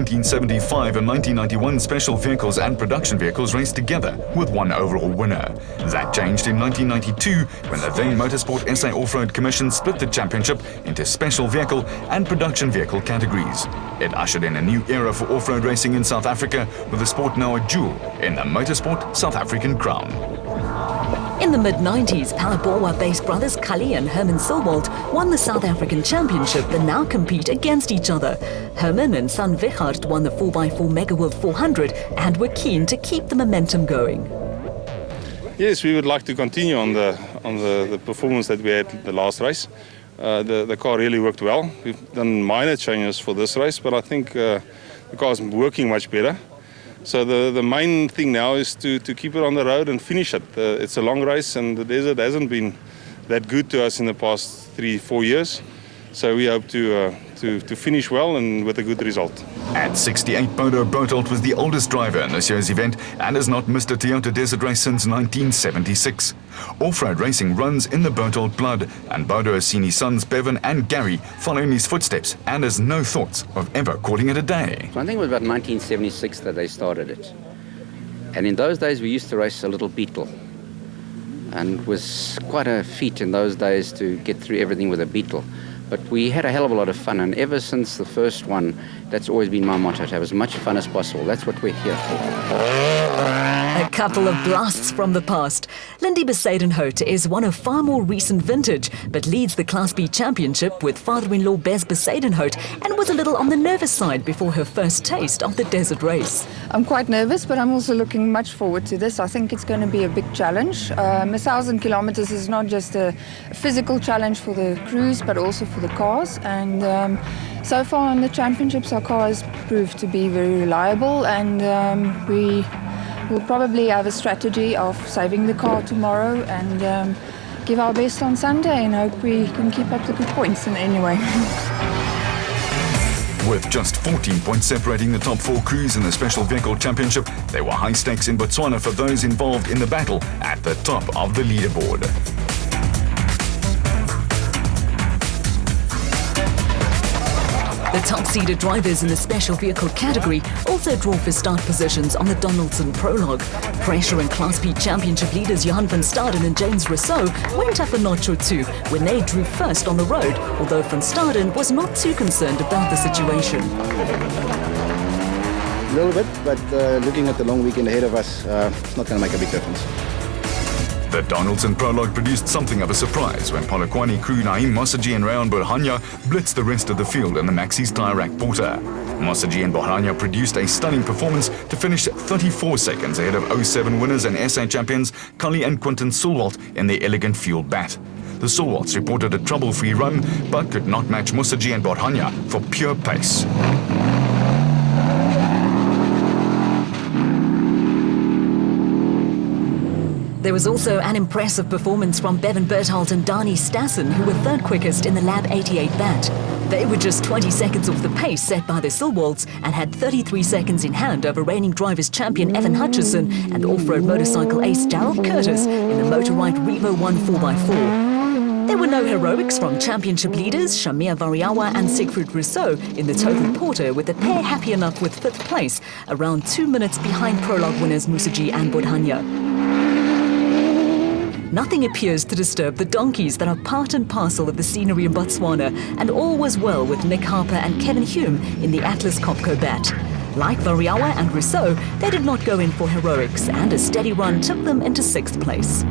1975 and 1991 special vehicles and production vehicles raced together with one overall winner. That changed in 1992 when the then Motorsport SA Off-Road Commission split the championship into special vehicle and production vehicle categories. It ushered in a new era for off-road racing in South Africa, with the sport now a jewel in the Motorsport South African crown. In the mid-90s, Palabora-based brothers Kali and Herman Silwald won the South African Championship and now compete against each other. Herman and son Wichard won the 4x4 Megaworld 400 and were keen to keep the momentum going. Yes, we would like to continue on the performance that we had the last race. The car really worked well. We've done minor changes for this race, but I think the car is working much better. So the main thing now is to keep it on the road and finish it. It's a long race, and the desert hasn't been that good to us in the past 3-4 years. So we hope to finish well and with a good result. At 68, Bodo Berthold was the oldest driver in this year's event and has not missed a Toyota Desert race since 1976. Off-road racing runs in the Berthold blood, and Bodo has seen his sons Bevan and Gary follow in his footsteps and has no thoughts of ever calling it a day. So I think it was about 1976 that they started it. And in those days we used to race a little Beetle. And it was quite a feat in those days to get through everything with a Beetle. But we had a hell of a lot of fun, and ever since the first one, that's always been my motto, to have as much fun as possible. That's what we're here for. A couple of blasts from the past. Lindy Besadenhout is one of far more recent vintage, but leads the Class B championship with father-in-law Bez Besadenhout, and was a little on the nervous side before her first taste of the desert race. I'm quite nervous, but I'm also looking much forward to this. I think it's going to be a big challenge. 1,000 kilometers is not just a physical challenge for the crews, but also for the cars. And so far in the championships, our car has proved to be very reliable, and we will probably have a strategy of saving the car tomorrow and give our best on Sunday and hope we can keep up the good points in any way. With just 14 points separating the top 4 crews in the Special Vehicle Championship, there were high stakes in Botswana for those involved in the battle at the top of the leaderboard. The top-seeded drivers in the special vehicle category also draw for start positions on the Donaldson Prologue. Pressure and Class B championship leaders Johan van Staden and James Rousseau went up a notch or two when they drew first on the road, although van Staden was not too concerned about the situation. A little bit, but looking at the long weekend ahead of us, it's not going to make a big difference. The Donaldson Prologue produced something of a surprise when Polokwane crew Naim Mossaji and Rayon Borhanya blitzed the rest of the field in the Maxis Tyre Rack Porter. Mossaji and Borhanya produced a stunning performance to finish 34 seconds ahead of 07 winners and SA champions Kali and Quinton Sulwalt in the Elegant Fuel Bat. The Sulwalts reported a trouble-free run, but could not match Mossaji and Borhanya for pure pace. There was also an impressive performance from Bevan Berthold and Dani Stassen, who were third quickest in the Lab 88 bat. They were just 20 seconds off the pace set by the Silwalts and had 33 seconds in hand over reigning drivers champion Evan Hutchison and off-road motorcycle ace Gerald Curtis in the Motorrite Revo 1 4x4. There were no heroics from championship leaders Shamir Variawa and Siegfried Rousseau in the total porter, with the pair happy enough with 5th place, around 2 minutes behind prologue winners Mossaji and Borhanya. Nothing appears to disturb the donkeys that are part and parcel of the scenery in Botswana, and all was well with Nick Harper and Kevin Hume in the Atlas Copco bat. Like Variawa and Rousseau, they did not go in for heroics, and a steady run took them into 6th place.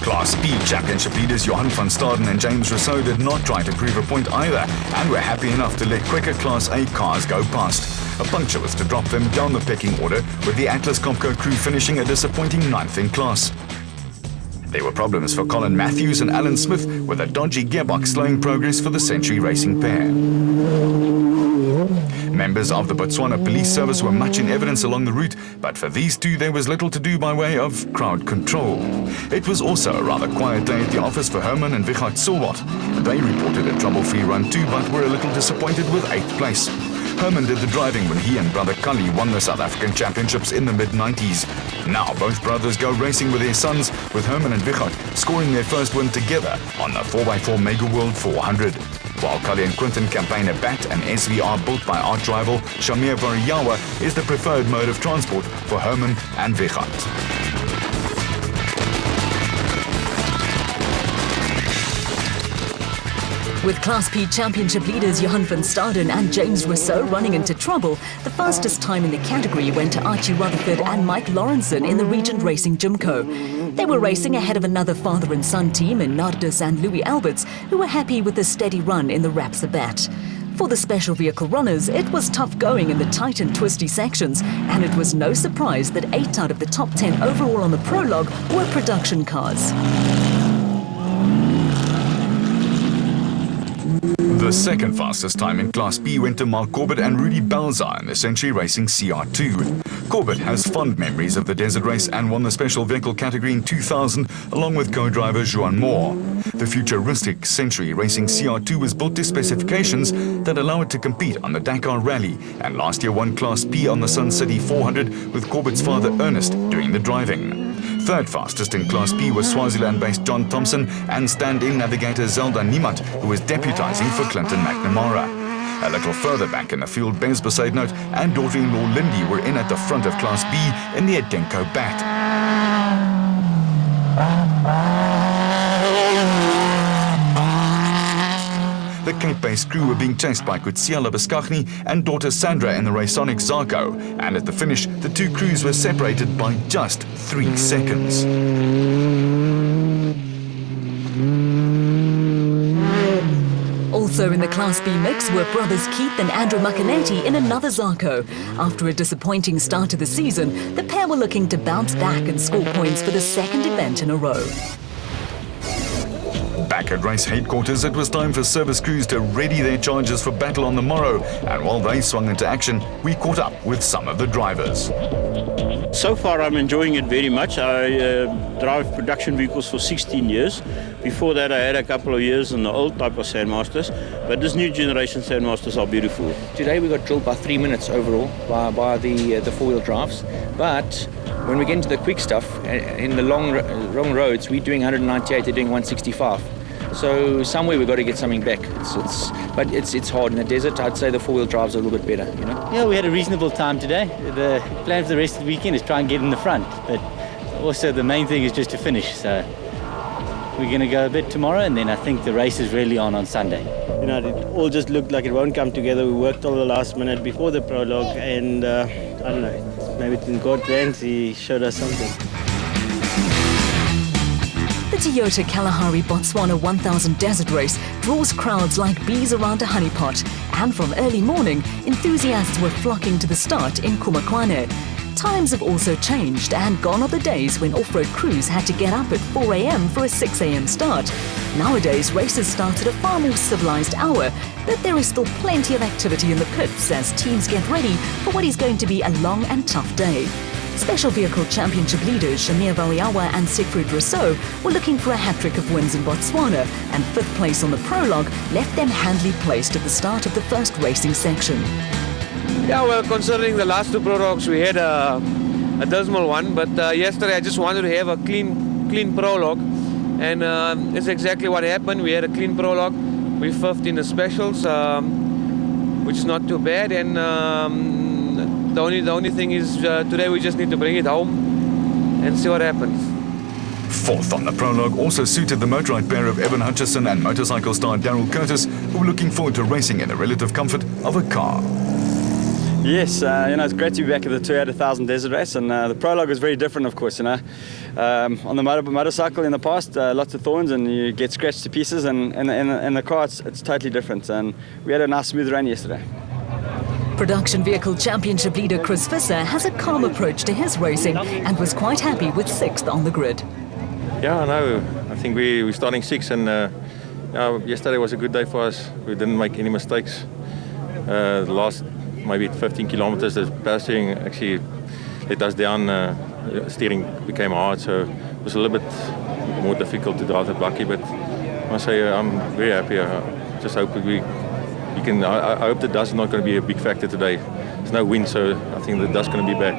Class B championship leaders Johan van Staden and James Rousseau did not try to prove a point either, and were happy enough to let quicker Class A cars go past. A puncture was to drop them down the pecking order, with the Atlas Copco crew finishing a disappointing 9th in class. There were problems for Colin Matthews and Alan Smith, with a dodgy gearbox slowing progress for the Century Racing pair. Members of the Botswana Police Service were much in evidence along the route, but for these two there was little to do by way of crowd control. It was also a rather quiet day at the office for Herman and Wichard Sulwalt. They reported a trouble-free run too, but were a little disappointed with 8th place. Herman did the driving when he and brother Kali won the South African Championships in the mid-90s. Now both brothers go racing with their sons, with Herman and Wichard scoring their first win together on the 4x4 Mega World 400. while Cully and Quinton campaign a BAT and SVR built by arch rival Shamir Variawa is the preferred mode of transport for Herman and Wegat. With Class P Championship leaders Johan van Staden and James Rousseau running into trouble, the fastest time in the category went to Archie Rutherford and Mike Lawrenson in the Regent Racing Jimco. They were racing ahead of another father and son team in Nardus and Louis Alberts, who were happy with the steady run in the Rapsabat. For the special vehicle runners, it was tough going in the tight and twisty sections, and it was no surprise that 8 out of the top 10 overall on the prologue were production cars. The second fastest time in Class B went to Mark Corbett and Rudy Balzar in the Century Racing CR2. Corbett has fond memories of the desert race and won the special vehicle category in 2000 along with co-driver Juan Moore. The futuristic Century Racing CR2 was built to specifications that allow it to compete on the Dakar Rally, and last year won Class B on the Sun City 400 with Corbett's father Ernest doing the driving. Third fastest in Class B was Swaziland-based John Thompson and stand-in navigator Zelda Niemand, who was deputising for Clinton McNamara. A little further back in the field, Bez Besaidnout and daughter-in-law Lindy were in at the front of Class B in the Adenko BAT. The Cape-based crew were being chased by Kutsiela Beskagni and daughter Sandra in the Raysonic Zarko, and at the finish, the two crews were separated by just 3 seconds. Also in the Class B mix were brothers Keith and Andrew Makaneti in another Zarko. After a disappointing start to the season, the pair were looking to bounce back and score points for the second event in a row. Back at race headquarters, it was time for service crews to ready their chargers for battle on the morrow, and while they swung into action, we caught up with some of the drivers. So far I'm enjoying it very much. I drive production vehicles for 16 years. Before that I had a couple of years in the old type of Sandmasters, but this new generation Sandmasters are beautiful. Today we got drilled by 3 minutes overall by the four-wheel drives, but when we get into the quick stuff, in the long roads, we're doing 198, they're doing 165. So somewhere we've got to get something back. But it's hard in the desert. I'd say the four-wheel drives are a little bit better, you know. Yeah, we had a reasonable time today. The plan for the rest of the weekend is try and get in the front, but also the main thing is just to finish. So we're going to go a bit tomorrow, and then I think the race is really on Sunday. You know, it all just looked like it won't come together. We worked all the last minute before the prologue, and I don't know, maybe in God's hands he showed us something. The Toyota Kalahari Botswana 1000 Desert Race draws crowds like bees around a honeypot, and from early morning, enthusiasts were flocking to the start in Kumakwane. Times have also changed, and gone are the days when off-road crews had to get up at 4 a.m. for a 6 a.m. start. Nowadays, races start at a far more civilized hour, but there is still plenty of activity in the pits as teams get ready for what is going to be a long and tough day. Special Vehicle Championship leaders Shamir Variawa and Siegfried Rousseau were looking for a hat-trick of wins in Botswana, and 5th place on the prologue left them handily placed at the start of the first racing section. Yeah, well, considering the last 2 prologues, we had a dismal one, but yesterday I just wanted to have a clean prologue, and it's exactly what happened. We had a clean prologue. We're 5th in the specials, which is not too bad, and the only thing is today we just need to bring it home and see what happens. 4th on the prologue also suited the motorride pair of Evan Hutchison and motorcycle star Daryl Curtis, who were looking forward to racing in the relative comfort of a car. Yes, it's great to be back at the Toyota 1000 Desert Race, and the prologue is very different, of course. On the motorcycle in the past, lots of thorns and you get scratched to pieces, and in the car it's totally different, and we had a nice smooth run yesterday. Production Vehicle Championship leader Chris Visser has a calm approach to his racing and was quite happy with 6th on the grid. Yeah, no, I think we're starting 6th, and yesterday was a good day for us. We didn't make any mistakes. The last maybe 15 kilometers, the passing actually let us down. Steering became hard, so it was a little bit more difficult to drive the bakkie, but I must say I'm very happy. I just hope I hope the dust is not going to be a big factor today. There's no wind, so I think the dust is going to be bad.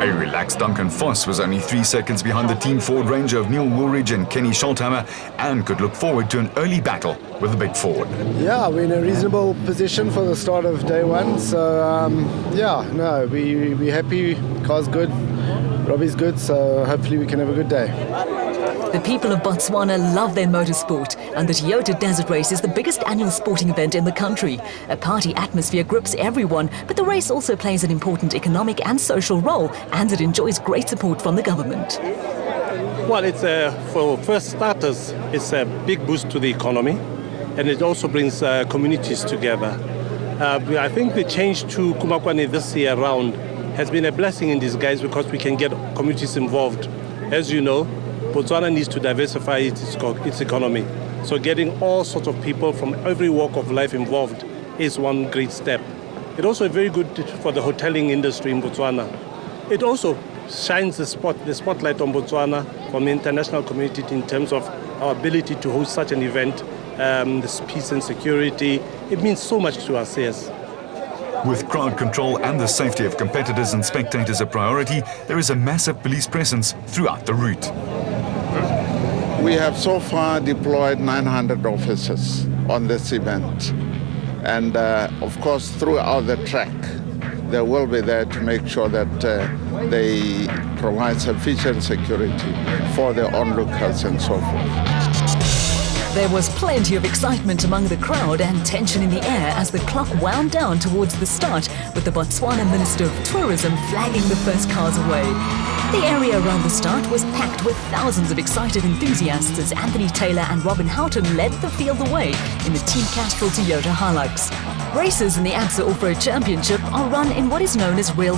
A relaxed Duncan Foss was only 3 seconds behind the Team Ford Ranger of Neil Woolridge and Kenny Scholthammer and could look forward to an early battle with the big Ford. Yeah, we're in a reasonable position for the start of day one. So, we're happy. Car's good. Robbie's good, so hopefully we can have a good day. The people of Botswana love their motorsport, and the Toyota Desert Race is the biggest annual sporting event in the country. A party atmosphere grips everyone, but the race also plays an important economic and social role, and it enjoys great support from the government. Well, it's for first starters, it's a big boost to the economy, and it also brings communities together. I think the change to Kumakwani this year around has been a blessing in disguise because we can get communities involved. As you know, Botswana needs to diversify its economy. So getting all sorts of people from every walk of life involved is one great step. It's also very good for the hoteling industry in Botswana. It also shines the spotlight on Botswana from the international community in terms of our ability to host such an event, this peace and security. It means so much to us, yes. With crowd control and the safety of competitors and spectators a priority, there is a massive police presence throughout the route. We have so far deployed 900 officers on this event. And of course, throughout the track, they will be there to make sure that they provide sufficient security for the onlookers and so forth. There was plenty of excitement among the crowd and tension in the air as the clock wound down towards the start, with the Botswana Minister of Tourism flagging the first cars away. The area around the start was packed with thousands of excited enthusiasts as Anthony Taylor and Robin Houghton led the field away in the Team Castrol Toyota Hilux. Races in the Absa Off-Road Championship are run in what is known as real